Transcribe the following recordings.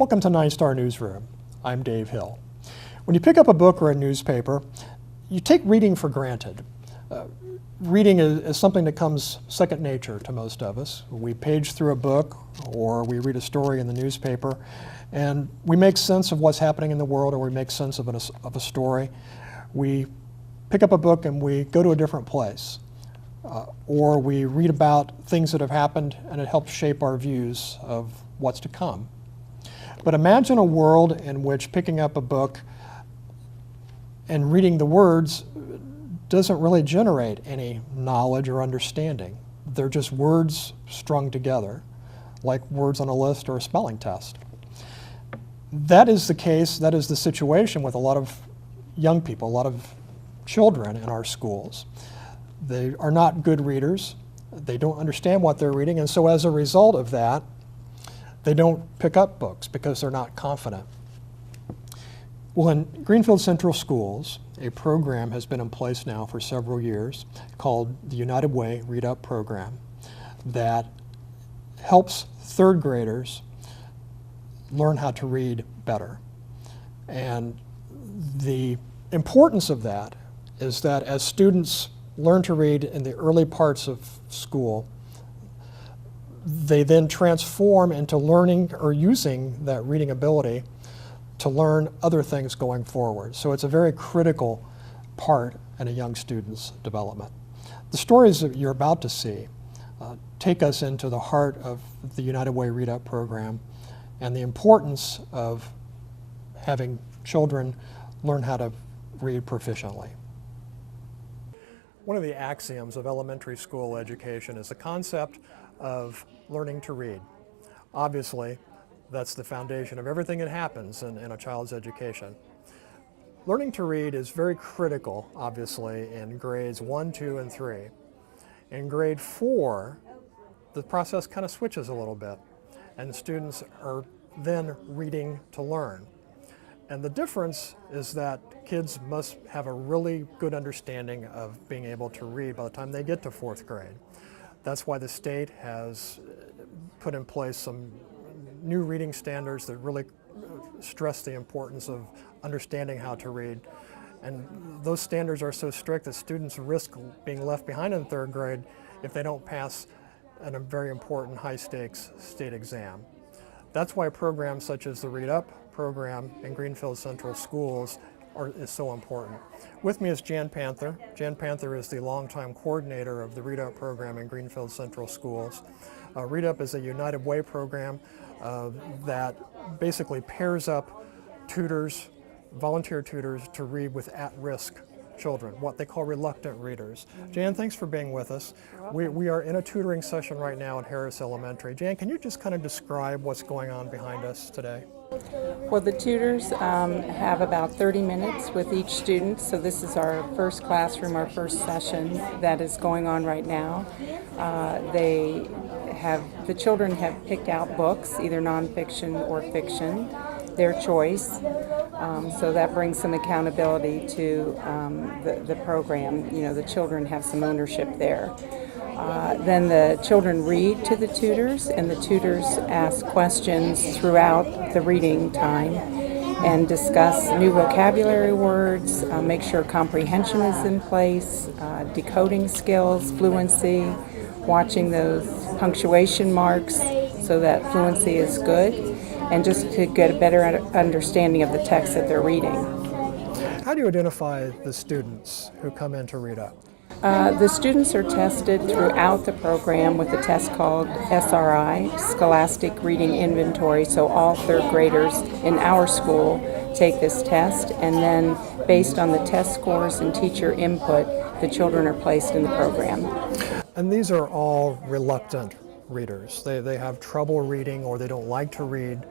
Welcome to NSNR Newsroom. I'm Dave Hill. When you pick up a book or a newspaper, you take reading for granted. Reading is something that comes second nature to most of us. We page through a book or we read a story in the newspaper and we make sense of what's happening in the world, or we make sense of a story. We pick up a book and we go to a different place. Or we read about things that have happened and it helps shape our views of what's to come. But imagine a world in which picking up a book and reading the words doesn't really generate any knowledge or understanding. They're just words strung together, like words on a list or a spelling test. That is the case, that is the situation with a lot of young people, a lot of children in our schools. They are not good readers. They don't understand what they're reading, and so as a result of that, they don't pick up books because they're not confident. Well, in Greenfield Central Schools, a program has been in place now for several years called the United Way Readup program that helps third graders learn how to read better. And the importance of that is that as students learn to read in the early parts of school, they then transform into learning or using that reading ability to learn other things going forward. So it's a very critical part in a young student's development. The stories that you're about to see take us into the heart of the United Way Readup program and the importance of having children learn how to read proficiently. One of the axioms of elementary school education is the concept of learning to read. Obviously, that's the foundation of everything that happens in a child's education. Learning to read is very critical, obviously, in grades 1, 2, and 3. In grade 4, the process kind of switches a little bit, and students are then reading to learn. And the difference is that kids must have a really good understanding of being able to read by the time they get to 4th grade. That's why the state has put in place some new reading standards that really stress the importance of understanding how to read. And those standards are so strict that students risk being left behind in 3rd grade if they don't pass a very important high-stakes state exam. That's why programs such as the Readup program in Greenfield Central Schools is so important. With me is Jan Panther. Jan Panther is the longtime coordinator of the Readup program in Greenfield Central Schools. Readup is a United Way program that basically pairs up tutors, volunteer tutors, to read with at-risk children, what they call reluctant readers. Jan, thanks for being with us. We are in a tutoring session right now at Harris Elementary. Jan, can you just kind of describe what's going on behind us today? Well, the tutors have about 30 minutes with each student, so this is our first classroom, our first session that is going on right now. The children have picked out books, either nonfiction or fiction, their choice, so that brings some accountability to the program. You know, the children have some ownership there. Then the children read to the tutors, and the tutors ask questions throughout the reading time and discuss new vocabulary words, make sure comprehension is in place, decoding skills, fluency, watching those punctuation marks so that fluency is good, and just to get a better understanding of the text that they're reading. How do you identify the students who come in to read up? The students are tested throughout the program with a test called SRI, Scholastic Reading Inventory, so all 3rd graders in our school take this test, and then based on the test scores and teacher input, the children are placed in the program. And these are all reluctant readers. They have trouble reading or they don't like to read.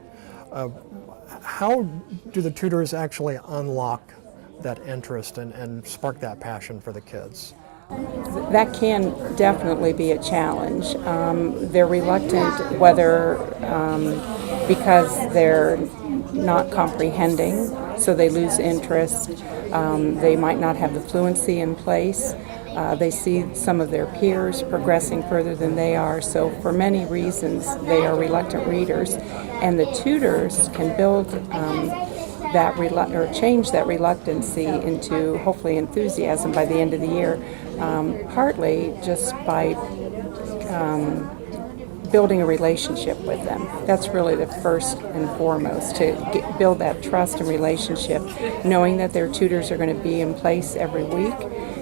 How do the tutors actually unlock that interest and spark that passion for the kids? That can definitely be a challenge. They're reluctant, whether because they're not comprehending, so they lose interest. They might not have the fluency in place. They see some of their peers progressing further than they are, so for many reasons they are reluctant readers, and the tutors can build or change that reluctancy into hopefully enthusiasm by the end of the year, partly just by building a relationship with them. That's really the first and foremost, to build that trust and relationship, knowing that their tutors are going to be in place every week.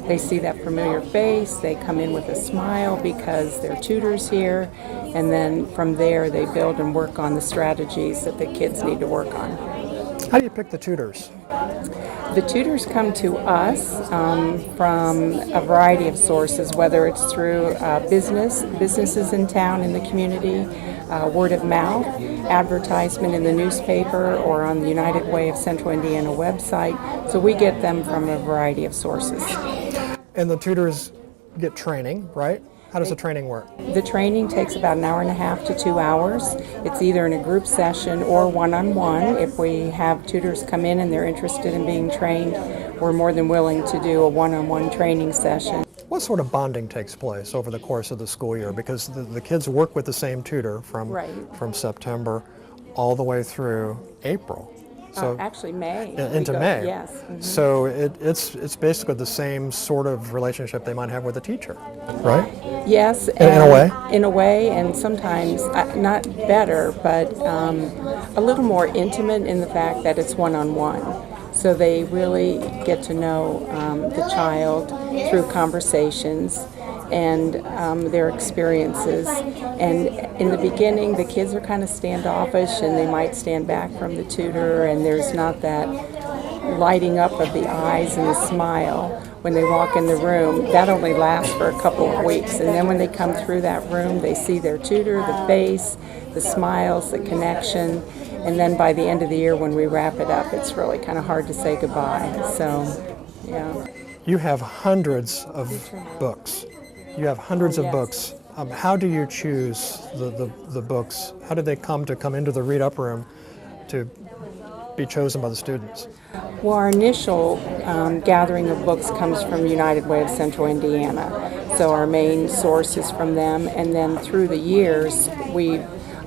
They see that familiar face, they come in with a smile because their tutor's here, and then from there they build and work on the strategies that the kids need to work on. How do you pick the tutors? The tutors come to us from a variety of sources, whether it's through businesses in town, in the community, word of mouth, advertisement in the newspaper, or on the United Way of Central Indiana website. So we get them from a variety of sources. And the tutors get training, right? How does the training work? The training takes about an hour and a half to 2 hours. It's either in a group session or one-on-one. If we have tutors come in and they're interested in being trained, we're more than willing to do a one-on-one training session. What sort of bonding takes place over the course of the school year? Because the kids work with the same tutor from September all the way through April. So Actually, May. Into May. Yes. Mm-hmm. So it's basically the same sort of relationship they might have with a teacher, right? Yes. In a way? In a way, and sometimes not better, but a little more intimate in the fact that it's one-on-one. So they really get to know the child through conversations and their experiences. And in the beginning, the kids are kind of standoffish and they might stand back from the tutor, and there's not that lighting up of the eyes and the smile when they walk in the room. That only lasts for a couple of weeks. And then when they come through that room, they see their tutor, the face, the smiles, the connection. And then by the end of the year, when we wrap it up, it's really kind of hard to say goodbye. So, yeah. You have hundreds of books. You have hundreds of books. How do you choose the books? How do they come into the Read Up room to be chosen by the students? Well, our initial gathering of books comes from United Way of Central Indiana. So our main source is from them, and then through the years,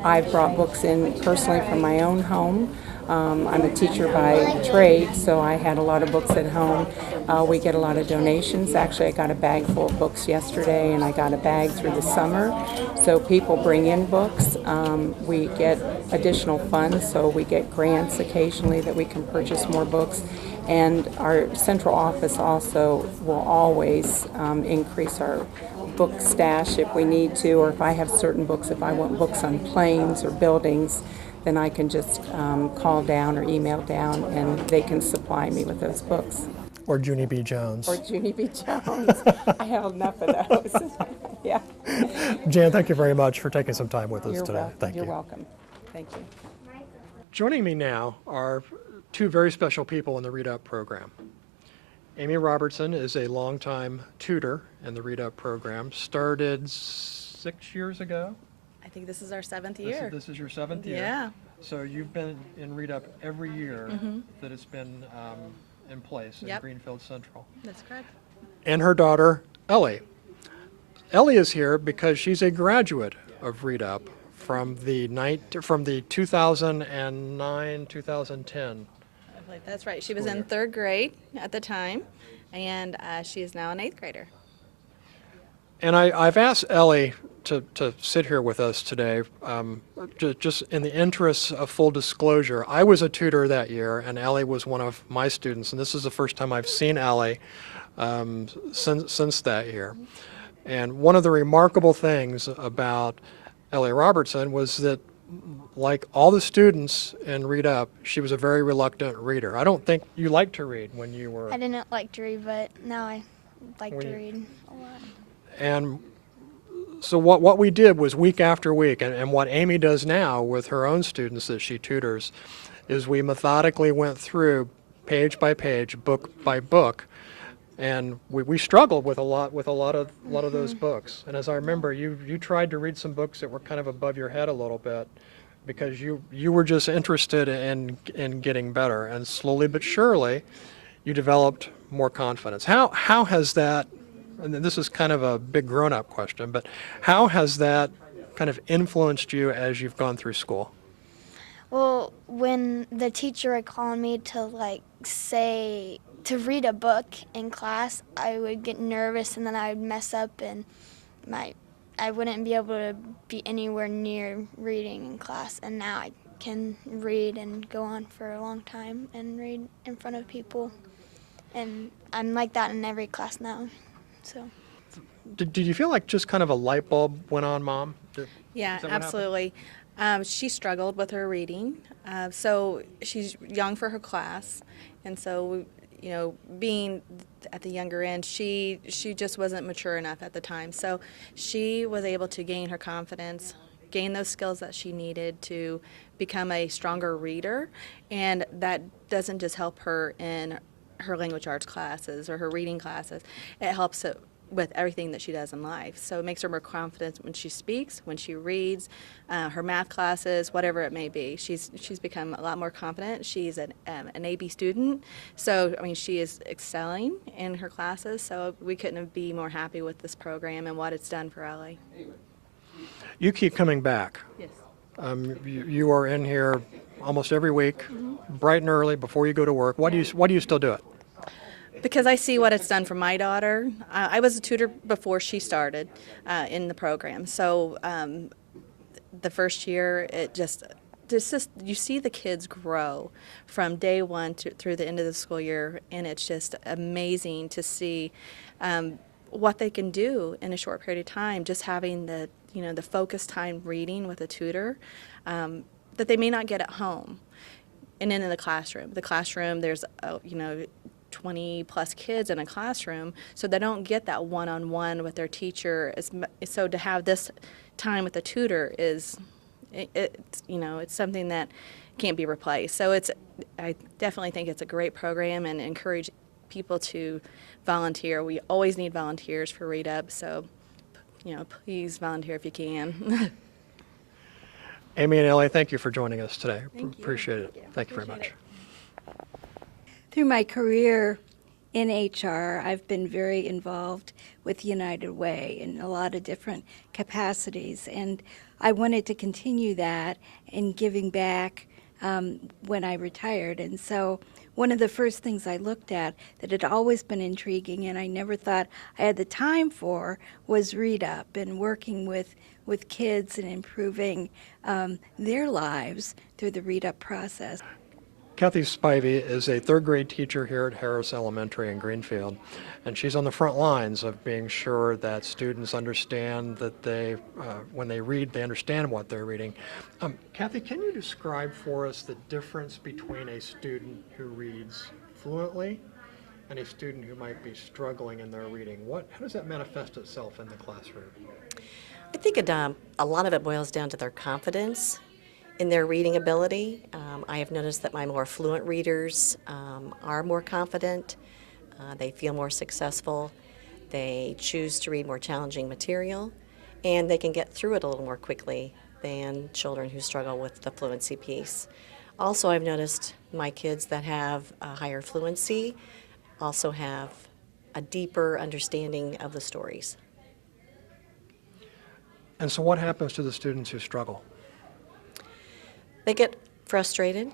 I've brought books in personally from my own home. I'm a teacher by trade, so I had a lot of books at home. We get a lot of donations. Actually, I got a bag full of books yesterday, and I got a bag through the summer. So people bring in books. We get additional funds, so we get grants occasionally that we can purchase more books. And our central office also will always increase our book stash if we need to, or if I have certain books, if I want books on planes or buildings, then I can just call down or email down, and they can supply me with those books. Or Junie B. Jones. Or Junie B. Jones. I have enough of those. Yeah. Jan, thank you very much for taking some time with us today. Thank you. You're welcome. Thank you. Joining me now are two very special people in the Read Up program. Amy Robertson is a longtime tutor in the Read Up program, started 6 years ago. I think this is our 7th year. This is your 7th year? Yeah. So you've been in Read Up every year that it's been in place in Greenfield Central. That's correct. And her daughter, Ellie. Ellie is here because she's a graduate of Read Up from the 2009-2010. I believe that's right. She was in 3rd grade at the time, and she is now an 8th grader. And I've asked Ellie to sit here with us today, just in the interest of full disclosure. I was a tutor that year, and Ellie was one of my students, and this is the first time I've seen Ellie since that year. And one of the remarkable things about Ellie Robertson was that, like all the students in Read Up, she was a very reluctant reader. I don't think you liked to read when you were... I didn't like to read, but now I like to read a lot. And so what we did was week after week, and what Amy does now with her own students that she tutors, is we methodically went through page by page, book by book, And we struggled with a lot of those books. And as I remember, you tried to read some books that were kind of above your head a little bit because you were just interested in getting better. And slowly but surely, you developed more confidence. How has that, and this is kind of a big grown-up question, but how has that kind of influenced you as you've gone through school? Well, when the teacher would call me to say to read a book in class, I would get nervous and then I would mess up and I wouldn't be able to be anywhere near reading in class. And now I can read and go on for a long time and read in front of people. And I'm like that in every class now. So. Did you feel like just kind of a light bulb went on, Mom? Yeah, Is that what happened? absolutely. She struggled with her reading, so she's young for her class, and so being at the younger end, she just wasn't mature enough at the time. So she was able to gain her confidence, gain those skills that she needed to become a stronger reader, and that doesn't just help her in her language arts classes or her reading classes. It helps it with everything that she does in life. So it makes her more confident when she speaks, when she reads, her math classes, whatever it may be. She's become a lot more confident. She's an AB student, so I mean she is excelling in her classes. So we couldn't be more happy with this program and what it's done for Ellie. You keep coming back. Yes. You are in here almost every week, bright and early before you go to work. Why do you still do it? Because I see what it's done for my daughter. I was a tutor before she started in the program. So the first year, you see the kids grow from day one through the end of the school year, and it's just amazing to see what they can do in a short period of time. Just having the focused time reading with a tutor that they may not get at home, and then in the classroom. The classroom, there's 20 plus kids in a classroom, so they don't get that one-on-one with their teacher. So to have this time with the tutor it's something that can't be replaced. So I definitely think it's a great program and encourage people to volunteer. We always need volunteers for Readup, so please volunteer if you can. Amy and Ellie, thank you for joining us today. Thank you. Appreciate it. Thank you very much. Through my career in HR, I've been very involved with United Way in a lot of different capacities, and I wanted to continue that in giving back when I retired. And so one of the first things I looked at that had always been intriguing and I never thought I had the time for was Readup and working with kids and improving their lives through the Readup process. Kathy Spivey is a third grade teacher here at Harris Elementary in Greenfield, and she's on the front lines of being sure that students understand that when they read, they understand what they're reading. Kathy, can you describe for us the difference between a student who reads fluently and a student who might be struggling in their reading? How does that manifest itself in the classroom? I think a lot of it boils down to their confidence in their reading ability. I have noticed that my more fluent readers are more confident, they feel more successful, they choose to read more challenging material, and they can get through it a little more quickly than children who struggle with the fluency piece. Also, I've noticed my kids that have a higher fluency also have a deeper understanding of the stories. And so what happens to the students who struggle? They get frustrated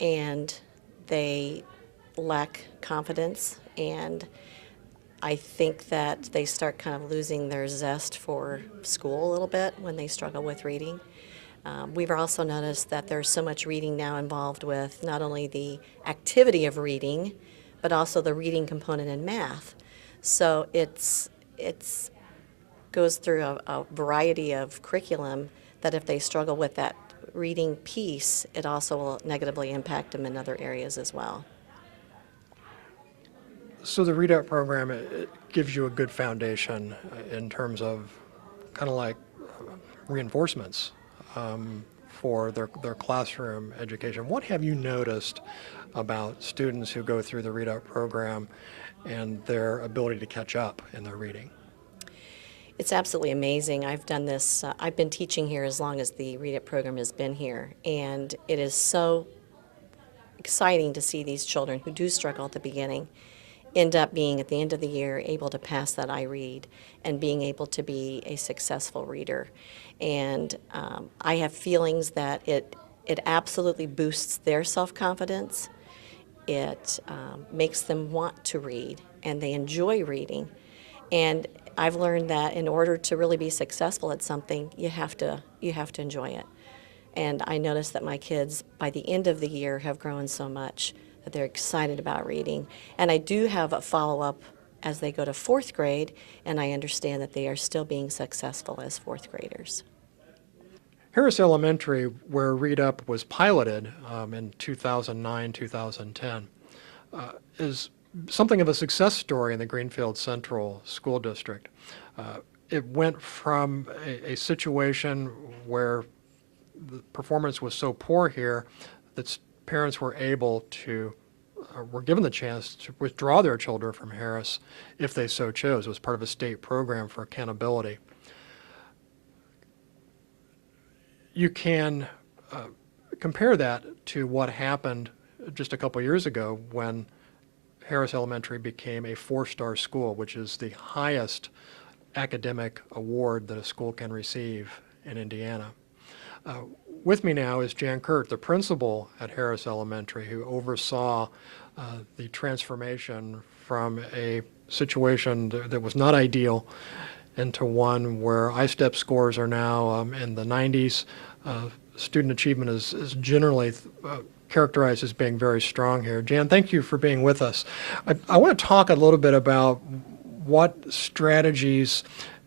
and they lack confidence, and I think that they start kind of losing their zest for school a little bit when they struggle with reading. We've also noticed that there's so much reading now involved with not only the activity of reading, but also the reading component in math. So it's goes through a variety of curriculum that if they struggle with that reading piece, it also will negatively impact them in other areas as well. So the Readup program, it gives you a good foundation in terms of kind of like reinforcements for their classroom education. What have you noticed about students who go through the Readup program and their ability to catch up in their reading? It's absolutely amazing. I've done this, I've been teaching here as long as the Readup program has been here, and it is so exciting to see these children who do struggle at the beginning end up being, at the end of the year, able to pass that I read and being able to be a successful reader. And I have feelings that it absolutely boosts their self-confidence. It makes them want to read, and they enjoy reading. And I've learned that in order to really be successful at something, you have to enjoy it. And I noticed that my kids, by the end of the year, have grown so much that they're excited about reading. And I do have a follow-up as they go to 4th grade, and I understand that they are still being successful as 4th graders. Harris Elementary, where Readup was piloted in 2009, 2010, is something of a success story in the Greenfield Central School District. It went from a situation where the performance was so poor here that parents were able to, were given the chance to withdraw their children from Harris if they so chose. It was part of a state program for accountability. You can compare that to what happened just a couple years ago when Harris Elementary became a 4-star school, which is the highest academic award that a school can receive in Indiana. With me now is Jan Kurt, the principal at Harris Elementary, who oversaw the transformation from a situation that was not ideal into one where ISTEP scores are now in the 90s. Student achievement is generally characterized as being very strong here. Jan, thank you for being with us. I want to talk a little bit about what strategies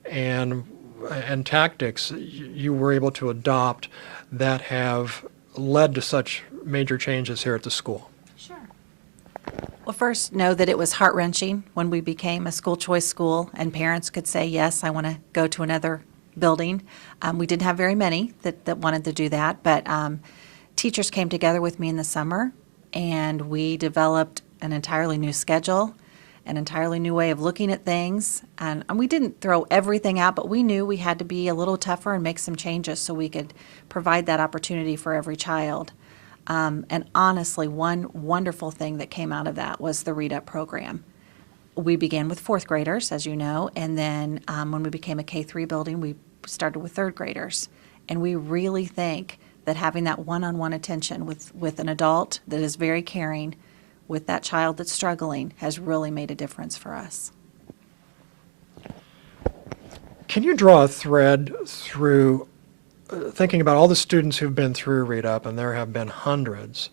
and tactics you were able to adopt that have led to such major changes here at the school. Sure. Well, first, know that it was heart-wrenching when we became a school choice school and parents could say, yes, I want to go to another building. We didn't have very many that wanted to do that, but teachers came together with me in the summer and we developed an entirely new schedule, an entirely new way of looking at things. And we didn't throw everything out, but we knew we had to be a little tougher and make some changes so we could provide that opportunity for every child. And honestly, one wonderful thing that came out of that was the Readup program. We began with 4th graders, as you know, and then when we became a K-3 building, we started with 3rd graders. And we really think that having that one-on-one attention with an adult that is very caring with that child that's struggling has really made a difference for us. Can you draw a thread through thinking about all the students who've been through Readup, and there have been hundreds?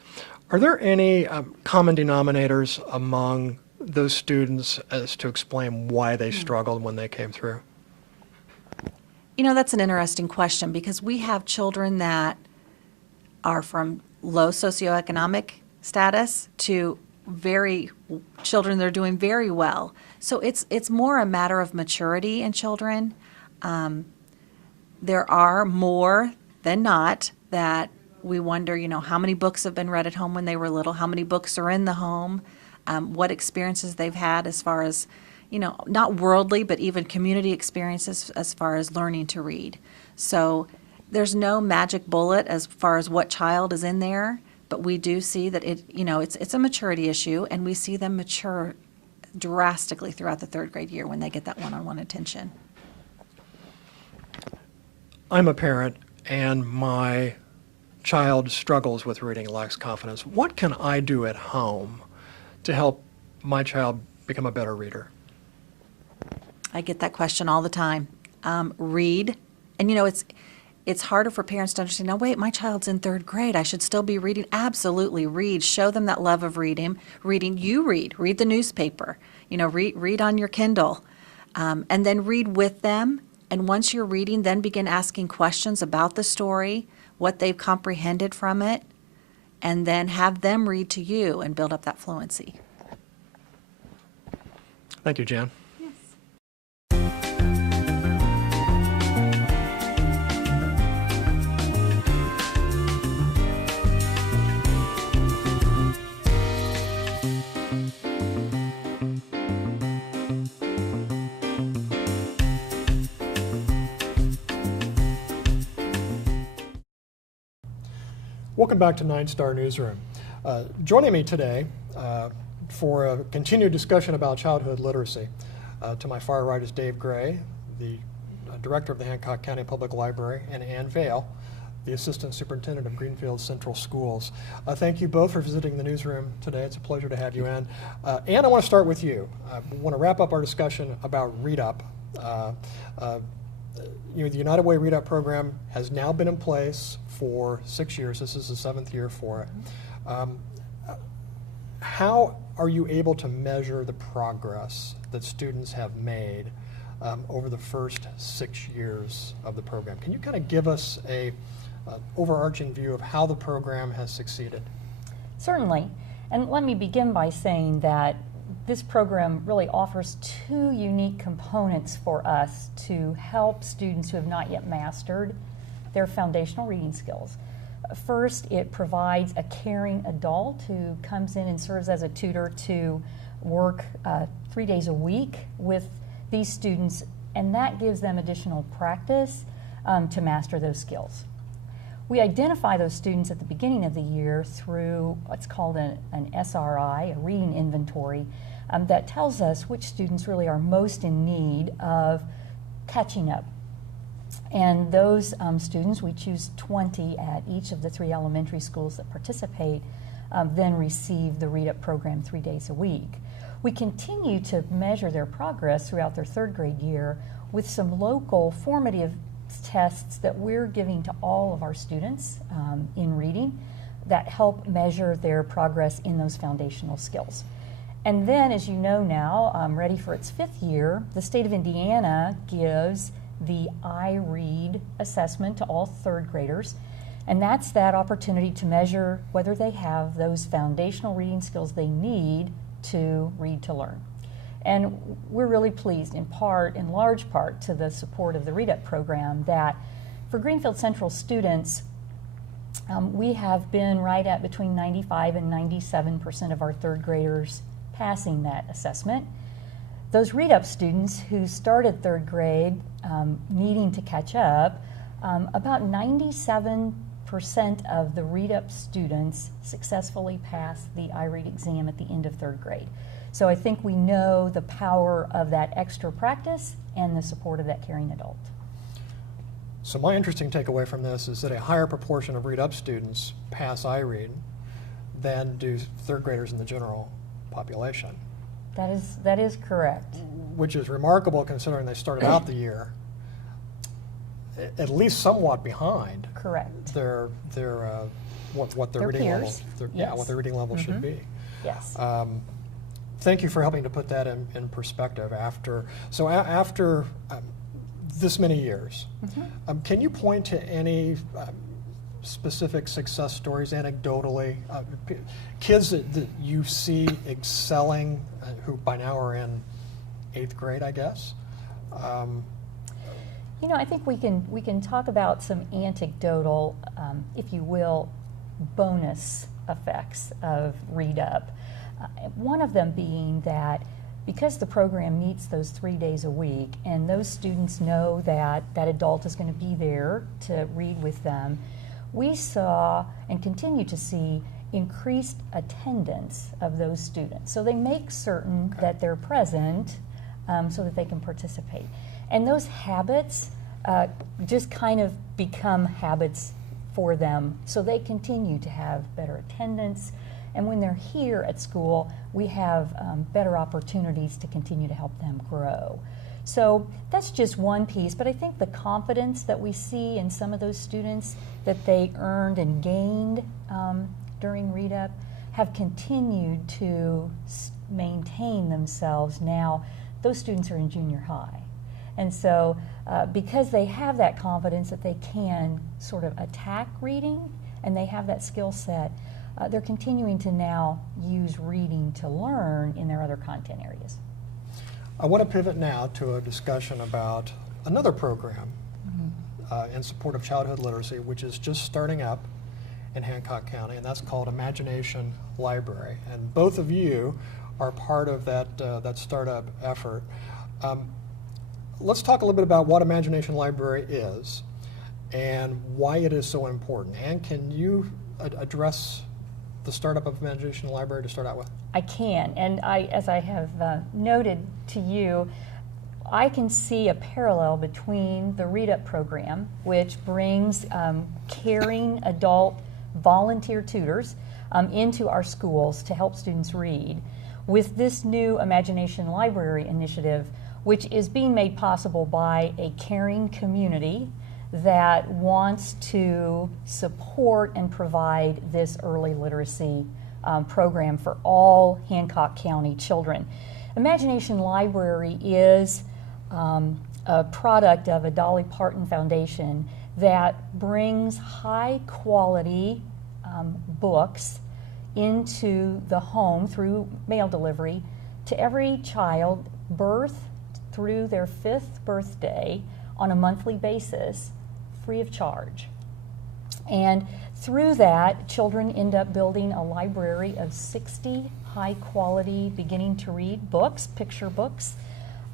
Are there any common denominators among those students as to explain why they struggled when they came through? You know, that's an interesting question because we have children that are from low socioeconomic status to children that are doing very well. So it's more a matter of maturity in children. There are more than not that we wonder, you know, how many books have been read at home when they were little, how many books are in the home, what experiences they've had as far as, you know, not worldly, but even community experiences as far as learning to read. So there's no magic bullet as far as what child is in there, but we do see that it's a maturity issue, and we see them mature drastically throughout the 3rd grade year when they get that one-on-one attention. I'm a parent, and my child struggles with reading, lacks confidence. What can I do at home to help my child become a better reader? I get that question all the time. Read, and you know, it's harder for parents to understand, no, wait, my child's in 3rd grade. I should still be reading. Absolutely, read. Show them that love of reading. You read the newspaper. You know, read on your Kindle. And then read with them. And once you're reading, then begin asking questions about the story, what they've comprehended from it, and then have them read to you and build up that fluency. Thank you, Jan. Welcome back to 9-Star Newsroom. Joining me today for a continued discussion about childhood literacy, to my far right is Dave Gray, the director of the Hancock County Public Library, and Ann Vale, the Assistant Superintendent of Greenfield Central Schools. Thank you both for visiting the newsroom today. It's a pleasure to have you in. Ann, I want to start with you. I want to wrap up our discussion about Readup. The United Way Readup program has now been in place for 6 years. This is the 7th year for it. How are you able to measure the progress that students have made over the first 6 years of the program? Can you kind of give us a overarching view of how the program has succeeded? Certainly. And let me begin by saying that this program really offers two unique components for us to help students who have not yet mastered their foundational reading skills. First, it provides a caring adult who comes in and serves as a tutor to work 3 days a week with these students, and that gives them additional practice to master those skills. We identify those students at the beginning of the year through what's called an SRI, a reading inventory, that tells us which students really are most in need of catching up. And those students, we choose 20 at each of the 3 elementary schools that participate, then receive the Readup program 3 days a week. We continue to measure their progress throughout their 3rd grade year with some local formative tests that we're giving to all of our students in reading that help measure their progress in those foundational skills. And then, as you know now, ready for its 5th year, the state of Indiana gives the iRead assessment to all 3rd graders, and that's that opportunity to measure whether they have those foundational reading skills they need to read to learn. And we're really pleased, in large part, to the support of the Readup program, that for Greenfield Central students, we have been right at between 95 and 97% of our 3rd graders passing that assessment. Those Readup students who started 3rd grade needing to catch up, about 97% of the Readup students successfully passed the iRead exam at the end of 3rd grade. So I think we know the power of that extra practice and the support of that caring adult. So my interesting takeaway from this is that a higher proportion of Readup students pass iRead than do 3rd graders in the general population. That is correct. Which is remarkable considering they started out the year at least somewhat behind. Correct. What their Their reading peers. level, Yes. what their reading level should be. Yes. Thank you for helping to put that in perspective. After this many years, can you point to any specific success stories anecdotally? Kids that you see excelling, who by now are in 8th grade, I guess? I think we can talk about some anecdotal, if you will, bonus effects of Readup. One of them being that because the program meets those 3 days a week and those students know that that adult is going to be there to read with them, we saw and continue to see increased attendance of those students. So they make certain that they're present so that they can participate. And those habits just kind of become habits for them, so they continue to have better attendance. And when they're here at school, we have better opportunities to continue to help them grow. So that's just one piece, but I think the confidence that we see in some of those students that they earned and gained during Readup have continued to maintain themselves now. Those students are in junior high. And so because they have that confidence that they can sort of attack reading and they have that skill set, they're continuing to now use reading to learn in their other content areas. I want to pivot now to a discussion about another program in support of childhood literacy, which is just starting up in Hancock County, and that's called Imagination Library. And both of you are part of that startup effort. Let's talk a little bit about what Imagination Library is and why it is so important. And can you address the startup of Imagination Library to start out with? I can, and as I have noted to you, I can see a parallel between the Readup program, which brings caring adult volunteer tutors into our schools to help students read, with this new Imagination Library initiative, which is being made possible by a caring community that wants to support and provide this early literacy program for all Hancock County children. Imagination Library is a product of a Dolly Parton Foundation that brings high quality books into the home through mail delivery to every child, birth through their 5th birthday, on a monthly basis, free of charge. And through that, children end up building a library of 60 high quality beginning to read books, picture books.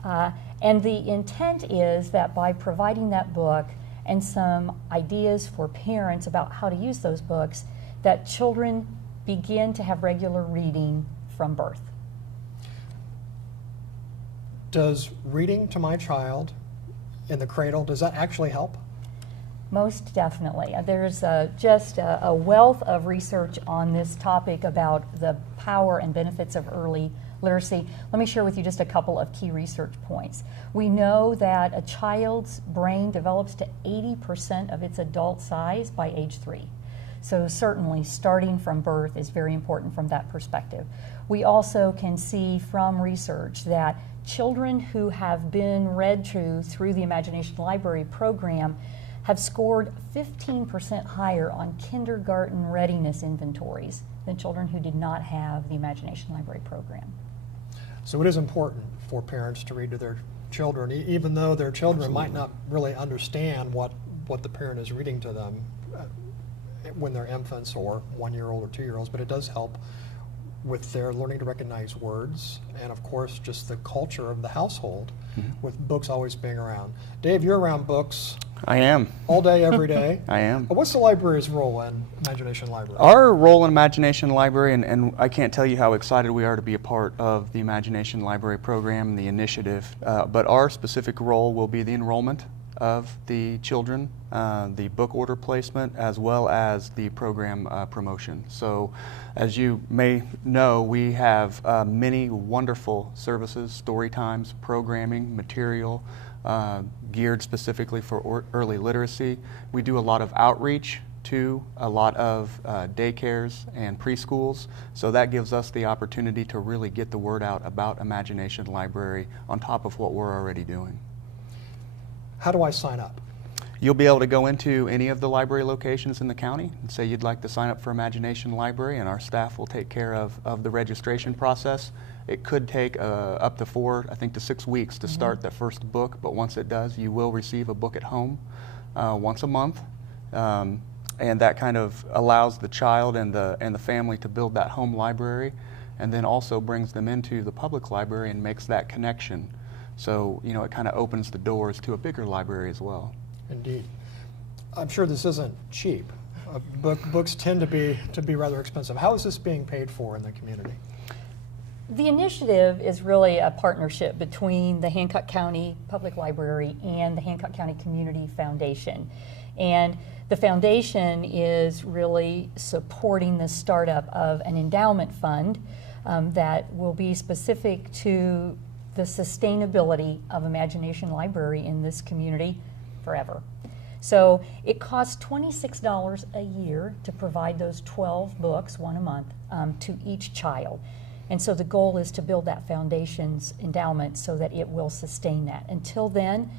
And the intent is that by providing that book and some ideas for parents about how to use those books, that children begin to have regular reading from birth. Does reading to my child in the cradle, does that actually help? Most definitely. There's just a wealth of research on this topic about the power and benefits of early literacy. Let me share with you just a couple of key research points. We know that a child's brain develops to 80% of its adult size by age 3. So certainly starting from birth is very important from that perspective. We also can see from research that children who have been read to through the Imagination Library program have scored 15% higher on kindergarten readiness inventories than children who did not have the Imagination Library program. So it is important for parents to read to their children, even though their children might not really understand what the parent is reading to them when they're infants or 1-year-old or 2-year-olds, but it does help with their learning to recognize words and, of course, just the culture of the household with books always being around. Dave, you're around books. I am. All day, every day. I am. But what's the library's role in Imagination Library? Our role in Imagination Library, and I can't tell you how excited we are to be a part of the Imagination Library program and the initiative, but our specific role will be the enrollment of the children, the book order placement, as well as the program promotion. So as you may know, we have many wonderful services, story times, programming, material, geared specifically for early literacy. We do a lot of outreach to a lot of daycares and preschools, so that gives us the opportunity to really get the word out about Imagination Library on top of what we're already doing. How do I sign up? You'll be able to go into any of the library locations in the county and say you'd like to sign up for Imagination Library, and our staff will take care of the registration process. It could take up to 4, I think to 6 weeks to start that first book, but once it does, you will receive a book at home once a month. And that kind of allows the child and the family to build that home library, and then also brings them into the public library and makes that connection. So, you know, it kind of opens the doors to a bigger library as well. Indeed. I'm sure this isn't cheap. Books tend to be rather expensive. How is this being paid for in the community? The initiative is really a partnership between the Hancock County Public Library and the Hancock County Community Foundation. And the foundation is really supporting the startup of an endowment fund that will be specific to the sustainability of Imagination Library in this community forever. So it costs $26 a year to provide those 12 books, one a month, to each child. And so the goal is to build that foundation's endowment so that it will sustain that. Until then,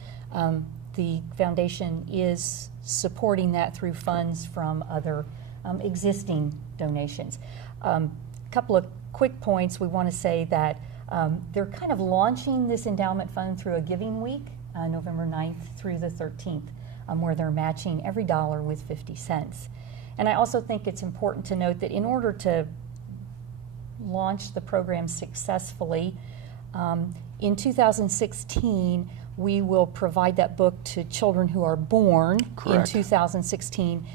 the foundation is supporting that through funds from other existing donations. A couple of quick points. We want to say that they're kind of launching this endowment fund through a giving week, November 9th through the 13th, where they're matching every dollar with 50 cents. And I also think it's important to note that in order to launch the program successfully, in 2016, we will provide that book to children who are born Correct. in 2016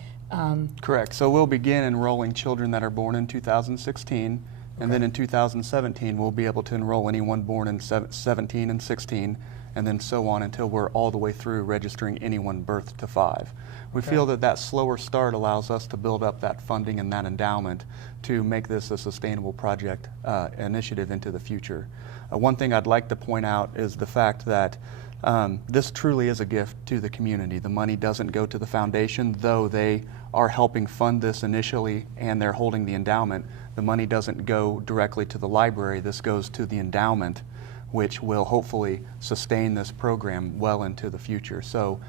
Correct. So we'll begin enrolling children that are born in 2016, and then in 2017 we'll be able to enroll anyone born in 17 and 16, and then so on until we're all the way through registering anyone birth to 5. We feel that that slower start allows us to build up that funding and that endowment to make this a sustainable project initiative into the future. One thing I'd like to point out is the fact that this truly is a gift to the community. The money doesn't go to the foundation, though they are helping fund this initially and they're holding the endowment. The money doesn't go directly to the library. This goes to the endowment, which will hopefully sustain this program well into the future. So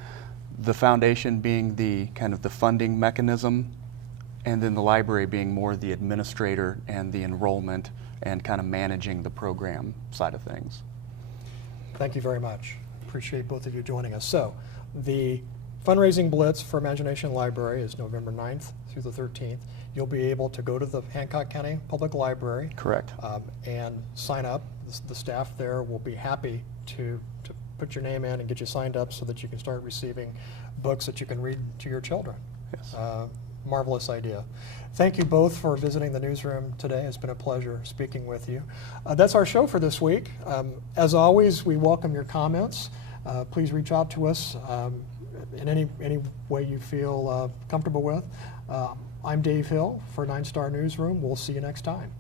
the foundation being the kind of the funding mechanism, and then the library being more the administrator and the enrollment and kind of managing the program side of things. Thank you very much. Appreciate both of you joining us. So the fundraising blitz for Imagination Library is November 9th through the 13th. You'll be able to go to the Hancock County Public Library. Correct. And sign up. The staff there will be happy to put your name in and get you signed up so that you can start receiving books that you can read to your children. Yes. Marvelous idea. Thank you both for visiting the newsroom today. It's been a pleasure speaking with you. That's our show for this week. As always, we welcome your comments. Please reach out to us in any way you feel comfortable with. I'm Dave Hill for 9 Star Newsroom. We'll see you next time.